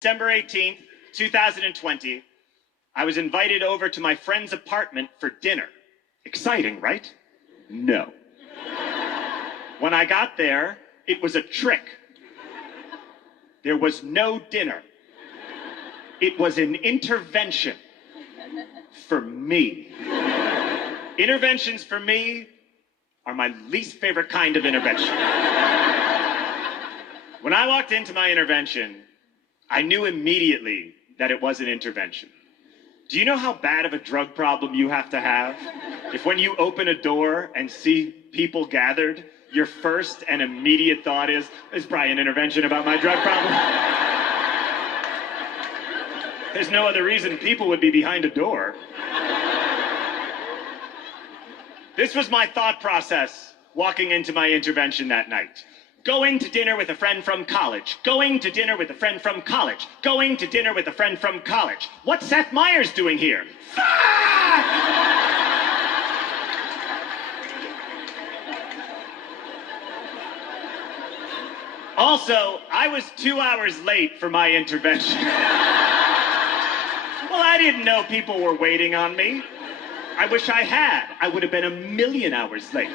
December 18th, 2020, I was invited over to my friend's apartment for dinner. Exciting, right? No. When I got there, it was a trick. There was no dinner. It was an intervention for me. Interventions for me are my least favorite kind of intervention. When I walked into my intervention, I knew immediately that it was an intervention. Do you know how bad of a drug problem you have to have? If when you open a door and see people gathered, your first and immediate thought is probably an intervention about my drug problem. There's no other reason people would be behind a door. This was my thought process walking into my intervention that night. Going to dinner with a friend from college. Going to dinner with a friend from college. Going to dinner with a friend from college. What's Seth Meyers doing here? Also, I was 2 hours late for my intervention. Well, I didn't know people were waiting on me. I wish I had. I would have been 1,000,000 hours late.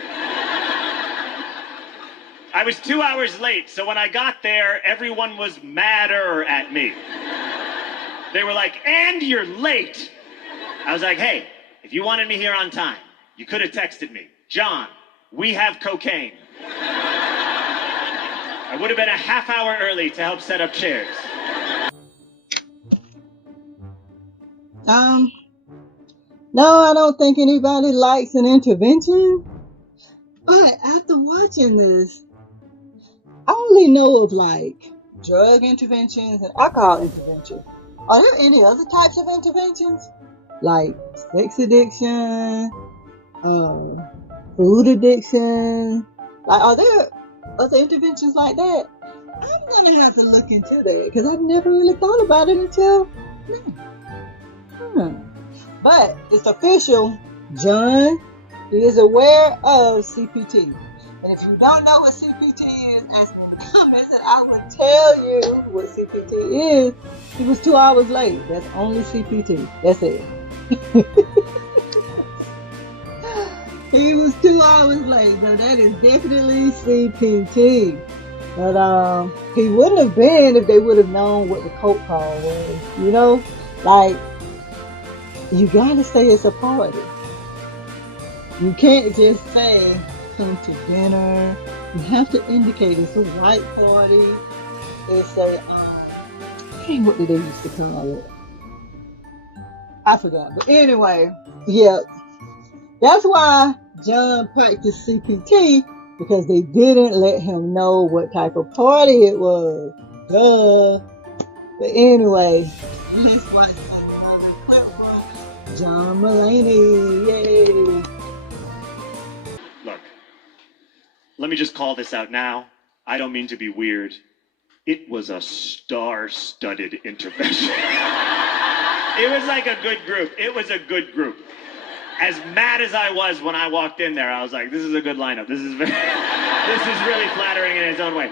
I was 2 hours late, so when I got there, everyone was madder at me. They were like, "And you're late." I was like, "Hey, if you wanted me here on time, you could have texted me. John, we have cocaine." I would have been a half hour early to help set up chairs. No, I don't think anybody likes an intervention. But after watching this, I only know of like drug interventions and alcohol interventions. Are there any other types of interventions? Like sex addiction, food addiction? Like, are there other interventions like that? I'm gonna have to look into that because I've never really thought about it until now. But it's official. John is aware of CPT. And if you don't know what CPT is, as comments that I would tell you what CPT is, he was 2 hours late. That's only CPT. That's it. He was 2 hours late, so that is definitely CPT. But he wouldn't have been if they would have known what the coke call was. You know, like, you gotta say it's a party. You can't just say come to dinner. You have to indicate it's a white party. It's a what did they used to call it? I forgot. But anyway, yeah, that's why John practiced CPT, because they didn't let him know what type of party it was. Duh. But anyway, let's watch another clip from John Mulaney. Yay! Look, let me just call this out now. I don't mean to be weird. It was a star-studded intervention. It was like a good group. It was a good group. As mad as I was when I walked in there, I was like, this is a good lineup. This is really flattering in its own way.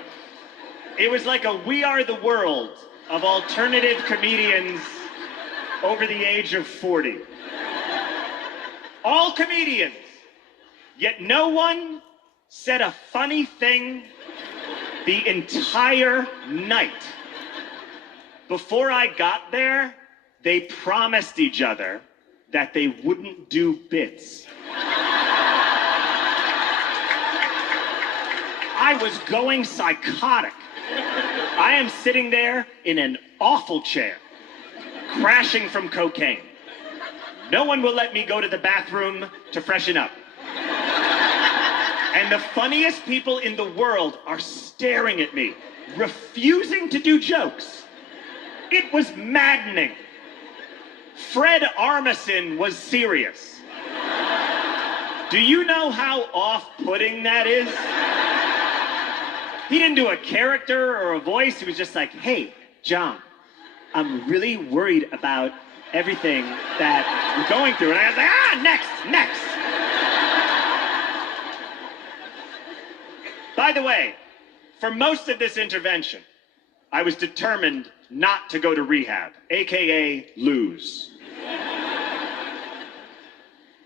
It was like a We Are the World of alternative comedians over the age of 40. All comedians, yet no one said a funny thing the entire night. Before I got there, they promised each other that they wouldn't do bits. I was going psychotic. I am sitting there in an awful chair, crashing from cocaine. No one will let me go to the bathroom to freshen up. And the funniest people in the world are staring at me, refusing to do jokes. It was maddening. Fred Armisen was serious. Do you know how off-putting that is? He didn't do a character or a voice. He was just like, "Hey, John, I'm really worried about everything that we're going through." And I was like, next. By the way, for most of this intervention, I was determined not to go to rehab, aka lose.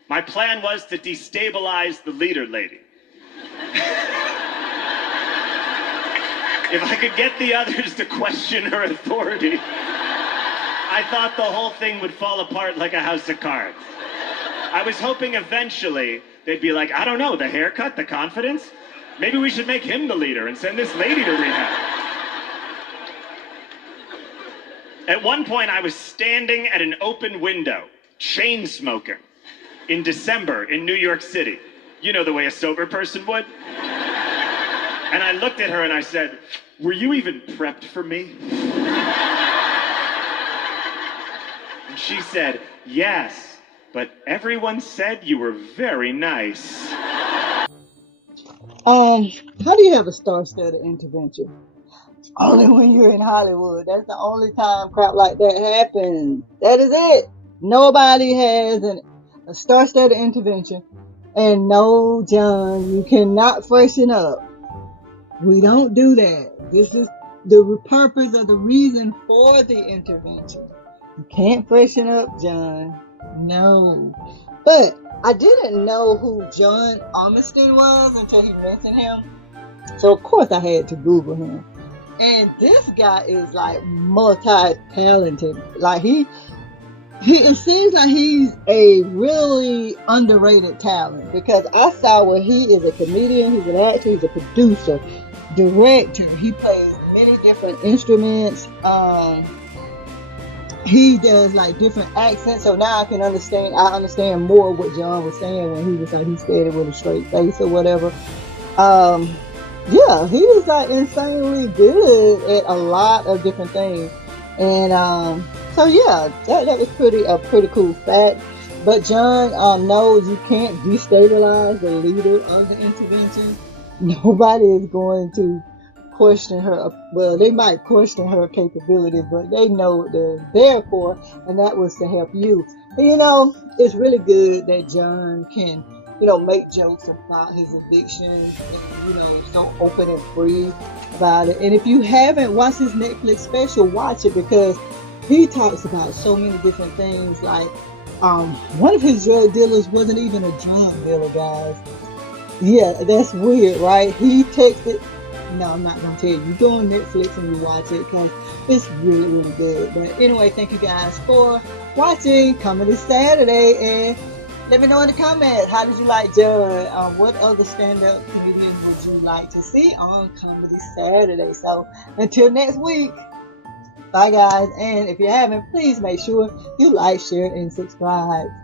My plan was to destabilize the leader lady. If I could get the others to question her authority, I thought the whole thing would fall apart like a house of cards. I was hoping eventually they'd be like, I don't know, the haircut, the confidence? Maybe we should make him the leader and send this lady to rehab. At one point, I was standing at an open window, chain smoking, in December in New York City. You know, the way a sober person would. And I looked at her and I said, were you even prepped for me? And she said, yes, but everyone said you were very nice. How do you have a star-studded intervention? Only when you're in Hollywood. That's the only time crap like that happens. That is it. Nobody has a star-studded intervention. And no, John, you cannot freshen up. We don't do that. This is the purpose or the reason for the intervention. You can't freshen up, John. No. But I didn't know who John Armistead was until he mentioned him. So of course I had to Google him. And this guy is like multi-talented. Like it seems like he's a really underrated talent, because I saw where he is a comedian, he's an actor, he's a producer, director. He plays many different instruments. He does like different accents. So now I understand more what John was saying when he was like, he said it with a straight face or whatever. Yeah, he was like insanely good at a lot of different things. And so yeah, that was a pretty cool fact. But John knows you can't destabilize the leader of the intervention. Nobody is going to question her. Well, they might question her capabilities, but they know what they're there for, and that was to help you. And it's really good that John can make jokes about his addiction and, so open and free about it. And if you haven't watched his Netflix special, watch it, because he talks about so many different things. Like, one of his drug dealers wasn't even a drug dealer, guys. Yeah, that's weird, right? He texted. No, I'm not going to tell you. You go on Netflix and you watch it, because it's really, really good. But anyway, thank you guys for watching Comedy Saturday, and let me know in the comments, how did you like John? What other stand-up comedians would you like to see on Comedy Saturday? So until next week, bye guys. And if you haven't, please make sure you like, share, and subscribe.